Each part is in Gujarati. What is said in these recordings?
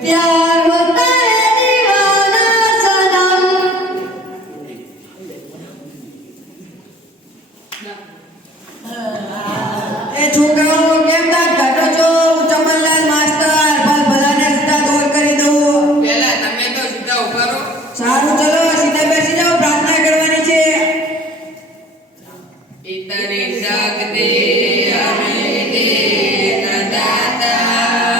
प्यार होता है दीवाना सनम। એ છોકરાઓ કેમ તાક કાઢો છો? ચમનલાલ માસ્ટર ભલાને સીધા દોર કરી દઉં. પેલા તમે તો સીધા ઉભા રહો. સારું ચલો સીધા બેસી જાઓ, પ્રાર્થના કરવાની છે. પિતરે શક્તિ અમે દેન દાતા,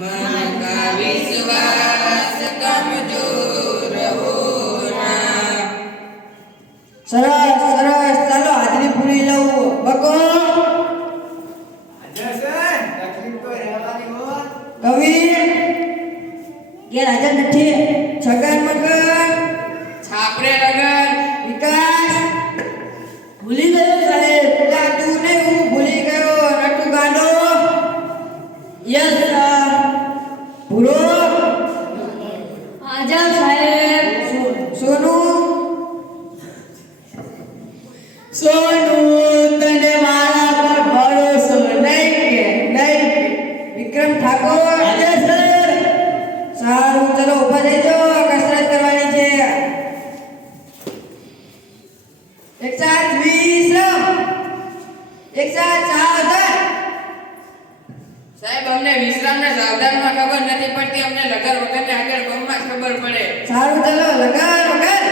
મન કા વિશ્વાસ કમજોર હોના. સરસ સરસ, ચાલો હાજરી પૂરી લઉં. બકો કવિ ઘેર હાજર નથી. છગન મગન છાપરે લગન. વિકાસ ભૂલી ગયો સાહેબ. જા તું નહીં, હું ભૂલી ગયો. નટુ ગાંડો યસ ભૂરો आजा साहेब। સોનું સોનું તને મારા પર ભરોસો નહીં કે નહીં? વિક્રમ ઠાકોર આજે સર. સારું ચલો ઊભા થઈ જાઓ, કસરત કરવાની છે. એક સાથ વિશ્રમ, એક સાથ સાવધાન. સાહેબ અમને વિશ્રામના સાવધાનમાં ખબર નથી પડતી, અમને લગર વગરને આગળ બમમાં જ ખબર પડે. સારું ચલો લગન વગર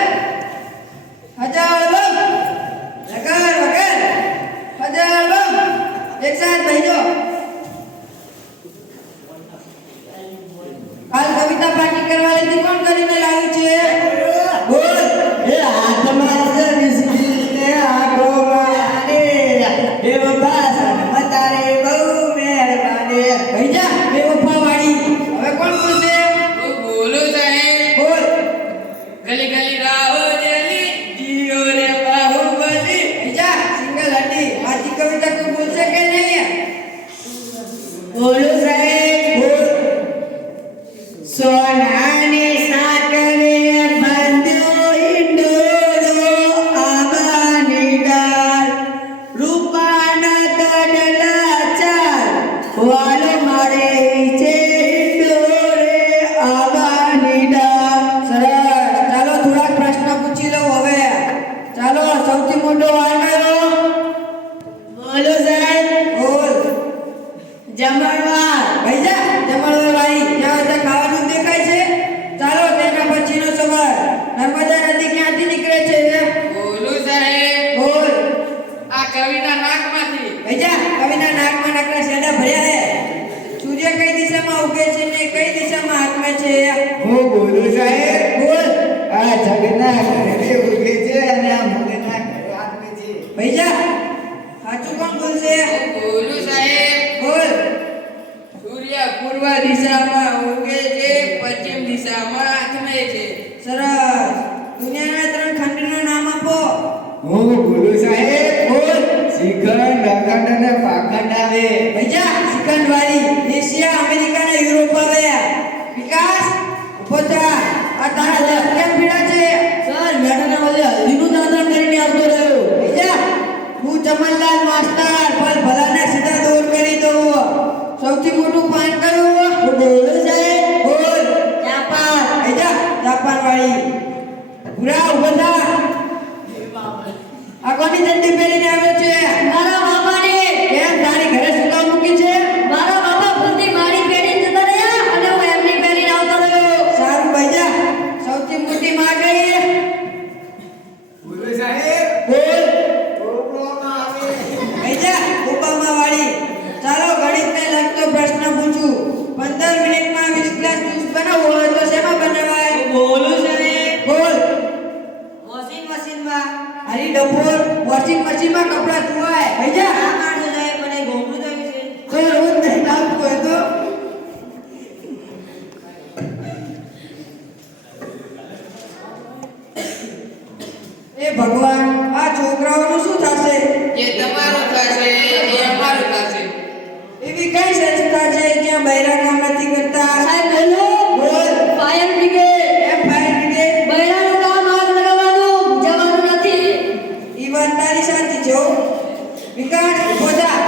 હજાર બમ, લગન વગર હજાર બમ. એક સાથ બેસો. કાલ કવિતા પાકી કરવા લીધી કોણ કરીને લાવી છે? બોલ. એ હાથમાં છે વિસરીને આંખોમાં ને બેવફા મતારે બહુ મહેરબાની. ભાઈ જા બેવફા વાળી. હવે કોણ બોલશે? હું બોલું સાહેબ. બોલ. ગલી ગલી રાહો જેલી જીઓ રે બાહુબલી. બીજા સિંગલ હટી. આજી કવિતા કોઈ બોલશે કે નહીં? બોલો સાહેબ. બોલ. સોનાની સાકરે બાંધ્યો ઈંડોરો આંબાની ડાળ, રૂપાના તડલા ચાર, વાલો મારે છે ઈંડોરે આંબાની ડાળ. સરસ, ચાલો થોડાક પ્રશ્ન પૂછી લઉં હવે. ચાલો સૌથી મોટો વાર કયો? બોલો સાહેબ. બોલ. જમણવાર. ભાઈ જા જમણવાર વાળી. જ્યાં ત્યાં ખાવાનું જ દેખાય છે. ચાલો તેના પછીનો સવાલ. નર્મદા નદી ક્યાંથી નીકળે છે? બોલું સાહેબ. બોલ. આ કવિના નાકમાંથી. ભાઈ જા કવિના નાકમાં નકરા શેડા ભર્યા હે. સૂર્ય કઈ દિશામાં ઉગે છે ને કઈ દિશામાં આથમે છે? હું બોલું સાહેબ. બોલ. આ જગના ઘરે ઉગે છે અને આ મુગના ઘરે આત્મે છે. ભાઈ જા સાચું કોણ બોલશે? હું બોલું સાહેબ. બોલ. સૂર્ય પૂર્વ દિશામાં ઉગે છે, પશ્ચિમ દિશામાં આથમે છે. સરસ. દુનિયાના 3 ખંડનું નામ આપો. હું બોલું સાહેબ. બોલ. શિખંડ અખંડ અને પાખંડ આવે. ભૈયા શિખંડ વાળી. એશિયા અમેરિકા ને યુરોપ આવે. વિકાસ ઉભો થા. આ તારા લક્ષ કેમ પીડા છે? સર મેડમના બદલે હલ્દીનું દાંતણ કરીને આવતો રહ્યો. ભૈયા હું ચમનલાલ માસ્ટર ભલાને સીધા દોર કરી દઉં. સૌથી મોટું પાન કયું? બોલો સાહેબ. બોલ. જાપાન. ભૈયા જાપાન વાળી. પૂરા ઉભો થા. આ કોની જલ્દી પહેરીને આવ્યો છે? मारा बाबा ने કેમ તારી ઘરે શું કામ મૂકી છે? मारा बाबा खुदी मारी पेड़ी जता रहा અને હું એમની પેરી આવતો રહ્યો। સારું ભૈયા સૌથી મોટી માં કઈ? બોલું સાહેબ. બોલ. ઓબ્રોમાં આવે. ભૈયા ઓબામા વાળી. ચાલો ગણિતને લગતો પ્રશ્ન પૂછું. 15 મિનિટમાં 20 ગ્લાસ જ્યુસ બનાવવો હોય તો શેમાં બનાવાય? બોલું સાહેબ. બોલ. વોશિંગ મશીનમાં। હરી ડફોર વોશિંગ મશીનમાં કપડાં ધોવાય. ભૈયા આ માણસો સાહેબ મને ગોમડું થયું છે। તો રોજ નહીં આવતું હોય તો એ ભગવાન આ છોકરાઓનું શું થશે? જે તમારું થશે એ અમારું થશે. એવી કઈ સંસ્થા છે જ્યાં બૈરા કામ નથી કરતા? સાહેબ બોલો। બોલ. Fire brigade. એમ ફાયર બ્રિગેડ. બૈરાનું કામ આગ લગાવવાનું, જવાનું નથી। ઈ વાત તારી સાચી છે હો. વિકાસ ઉભો થા.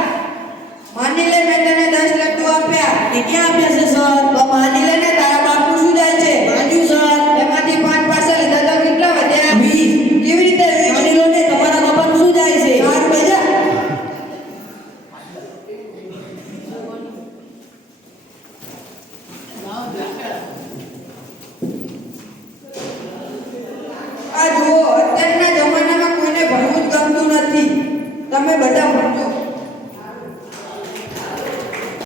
માની લે મેં તને 10 લડ્ડુ આપ્યા. એ ક્યાં આપ્યા છે સર? તો માની લે ને તમે બધા પૂછો